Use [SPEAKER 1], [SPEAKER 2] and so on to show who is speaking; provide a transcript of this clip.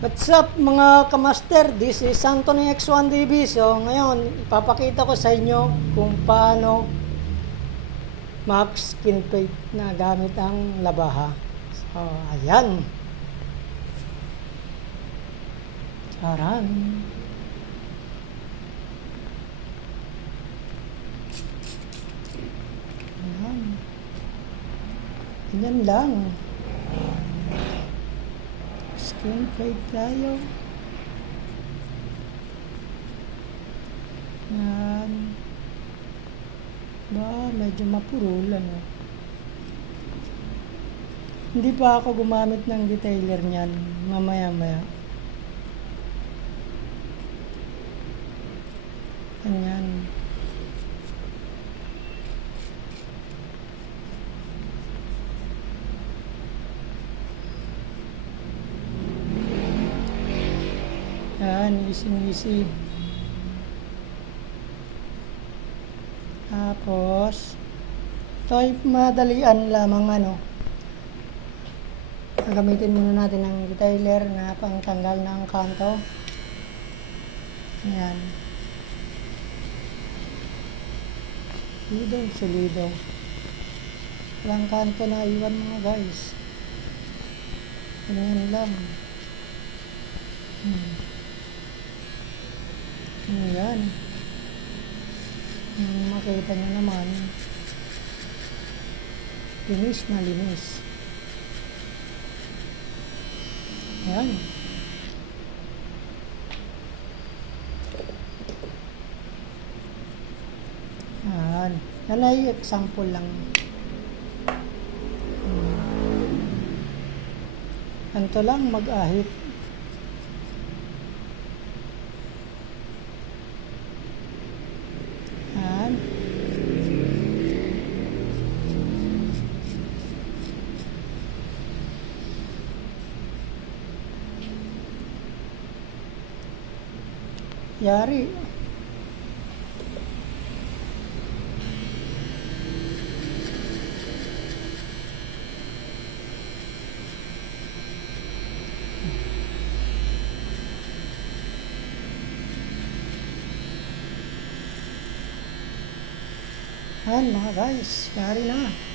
[SPEAKER 1] What's up mga kamaster? This is Anthony X1DB. So ngayon, ipapakita ko sa inyo kung paano max skin plate na gamit ang labaha. So ayan. Charan. Ayan. Ganyan lang. Plate tayo. Yan. Ba, medyo mapurul ano. Hindi pa ako gumamit ng detailer niyan. Mamaya-maya. Ganyan. Yan, easy-easy. Tapos, ito ay madalian lamang ano. Gagamitin muna natin ng detailer na pangtanggal ng kanto. Ayan. Solido, solido. Walang kanto na iwan mga guys. Ganyan lang. Hmm. Ayan. Hmm, makita nyo naman. Linis na linis. Ayan. Ayan. Yan ay example lang. Hmm. Ganito lang mag-ahit. Ayan. Yari. Ayan mga guys, yari na.